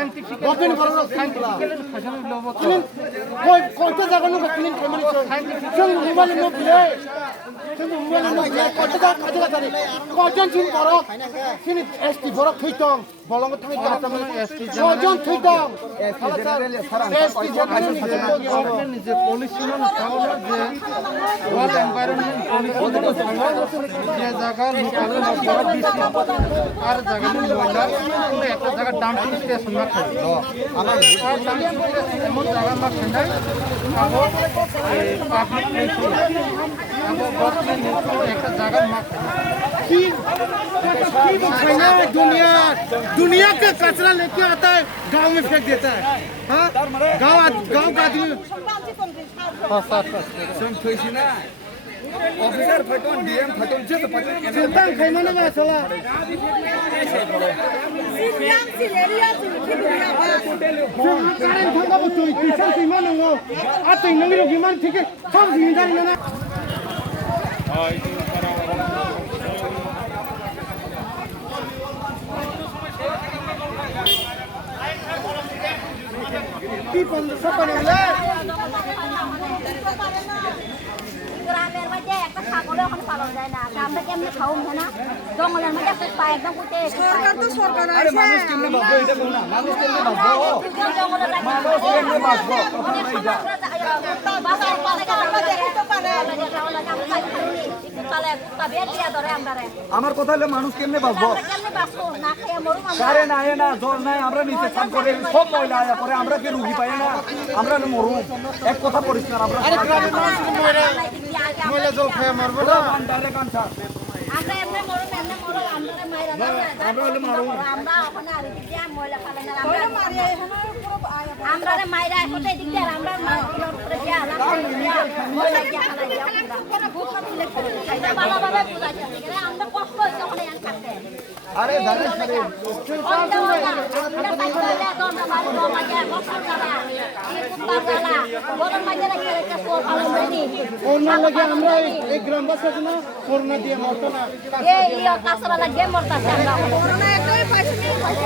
Bapin baru sankla. Kau tu jangan nak clean kamera. Jangan mobile nak pilih. Jangan mobile nak pilih. Kau tu jangan kerja cari. Kau jangan clean barak. Sini ST barak thuitong. Bolong tu thuitong. Kau jangan thuitong. ST jangan thuitong. যে pollution sound যে world environment pollution যে জায়গা local বড় বেশি আর জায়গা ময়লা একটা জায়গা ডাম্পিং স্টেশন না থাকে আমার এমন জায়গা না থাকে আবো পাবলিক প্লেস আবো গভর্নমেন্ট একটা জায়গা না दुनिया का कचरा लेके आता है गांव में फेंक देता है हाँ गांव का आदमी ऑफिसर फटोन डीएम फटोन से तो फटोन सुल्तान खैमाना बा सोला सिरियाम सिलेरिया दुनिया बा कारण थंगा बतो किसान किमान नंगो आ तै नंगि रो किमान ठीक है सब जिंदारी ना কি বন্ধ সব বানালে গ্রামের মধ্যে একটা ছাগলও এখন পালন যায় না আমরা কেমনে খাও না জঙ্গলের মধ্যে একটা পায় একদম কুটে সরকার তো সরকার আছে মানুষ কেমনে বাঁচবো এটা বল না মানুষ কেমনে বাঁচবো জঙ্গলে মানুষ কেমনে বাঁচবো বাজার পালে আমরা দেখতে পারে তাহলে তাবিয়া দিয়া ধরে আমরা আমার কথা হলো মানুষ কেমনে বাঁচবো কেমনে বাঁচবো না খেয়ে মরুম কারে না এ না জ্বর নাই আমরা নিচে কাম করে সব ময়লা আয়া পরে আমরা কি রুগী পাই না আমরা মরু এক কথা পরিষ্কার আমরা আরে গ্রামের মানুষ ময়লা জল খায় মারবো না ডাইরেক্ট আনসার আমরা এমনি মরুম আমরা মাইরা না আমরা হলো মারুম আমরা ওখানে আর দিকে ময়লা ফেলে না আমরা মারিয়া এখানে আমরা মাইরা এখন দিক দিয়ে আমরা করে দিয়া ময়লা দিয়া ফেলা আমরা এটা ভালোভাবে বুঝাইতে আমরা কষ্ট হইছে ওখানে আন থাকতে আরে দাদা সারে করোনা লাগে আমরা এই গ্রামবাসী আছে না করোনা দিয়ে মরতো না এই কাঁচরা লাগে মরতাছে আমরা করোনা একটাই পাইছি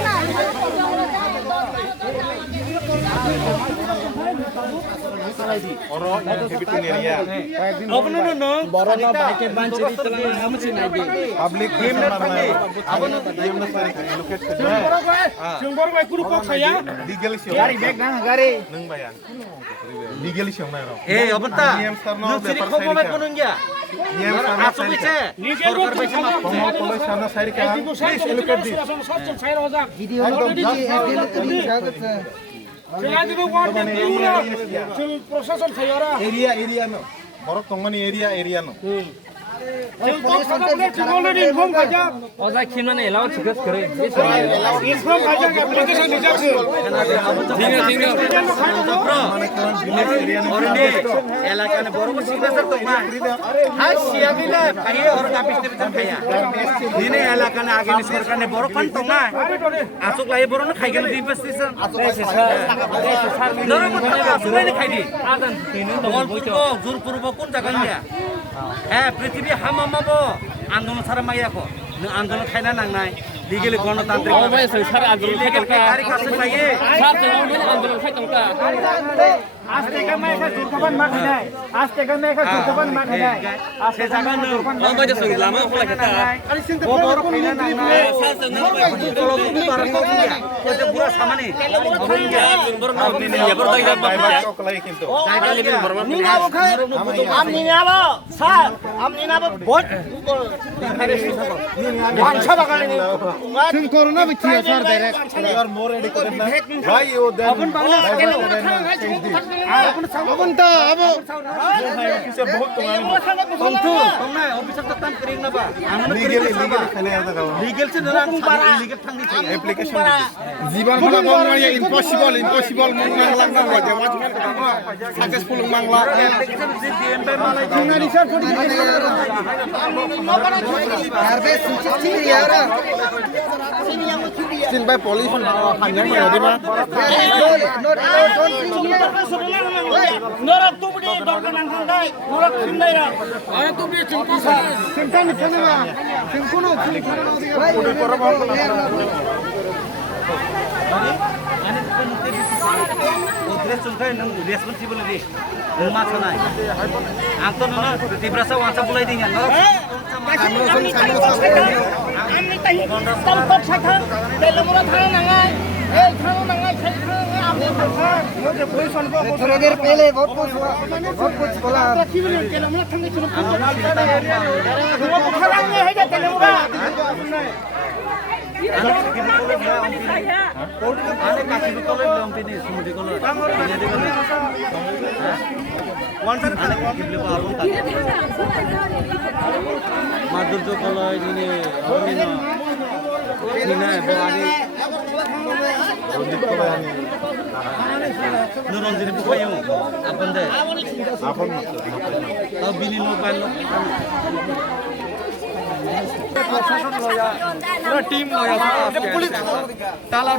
না পাবলিক গেম না থাকে আপনি গেম না সারি লোকেট जोंबर बाय कुरु पक साया লিগ্যাল সিও गाड़ी बैग ना गाड़ी नों बाया লিগ্যাল সিও না র ए अबन्ता नोंसोरनि खबर कोनोंगिया नियम आसु बिचे सरकार बैसे मा কমল সানা সারি কা প্লিজ লোকেট দি सबसे साइड हो जा प्रशासन थायोरा एरिया नो बरक तंगमानि एरिया नो अजा खिनमाने एलाउ छिगस करे अरने एलाकाने बरोबर सिग्नेचर तंगमा हाय सियागिले फाये और कापिस्ते तंगया दिने एलाकाने आगेनि सरकारने बरो फान तंगमा आसुक लाये बरोनो खाइगेन डिवेस्टेशन नरो मथाने आसुलायने खाइदि आदान दिनो दमलपुरबो जुरपुरबो कोन जागानिया হ্যাঁ পৃথিবী হামামাবো আন্দোলন ছাড়া মাইয়াকো নों आंदोलन खायना नांनाय लिगेल गणतांत्रिक ओबाय सर आंदोलन खायका तारिख आसे खाये सार आंदोलन खायका आस्ते का मैं का जुरकबन मा खानाय आस्ते का मैं का जुरकबन मा खानाय आसे जागा नो ओबाय सर लामा खला खता अरे सिंते वो बरो खायना नांनाय सार तolo तुम बारा को गया ओते बुरा सामाने ओंगिया बर ना दिने एबर दाइरा बायबा चकलाई किंतु दाइरा लेबेल बरमा निनाबो खाय आमनि नाबो सार आमनि नाबो बहुत वांछा बागाने जों कोरोना बिथिया sir direct you are more educated why you then अपन अपन त अब से बहुत तंगानी तंतु तंनाय अफिसर ततान करिं नाबा लीगली खाने आता गाव लीगल से नरां बारा इलीगल थांनि थायो एप्लीकेशन जीवन भला मांगनाया इम्पॉसिबल मांगना लागना बाजे वाचमेन सक्सेसफुल मांगला एप्लीकेशन जे डीएमपी मालाय जोंना research sin by pollution hanyang mo di ba नरक तुबडी दरकार नांखांदाय नरक खिमनायरा अरे तू भी चिंता नहीं करना चिंता Sungkai nang responsible di rumah sana. Angton nana tibrasa wansa bulai dengan. Kami tadi tampak sakha, dalam orang thang nangai, thang nangai, thang amni thang. थोड़ी देर पहले बहुत कुछ बोला Kami ni dalam orang thang ni cuma. Dua orang ni hanya dalam orang. Ane kaki kolor belum pini, semudi kolor. Jadi kolor. Wansa ane kaki belum apa tak. Madurjo kolor ini, ini bawani. Nuronjini bukayo, apa deh? Apa? Tahu bini nupan lo. Team लगा police ताला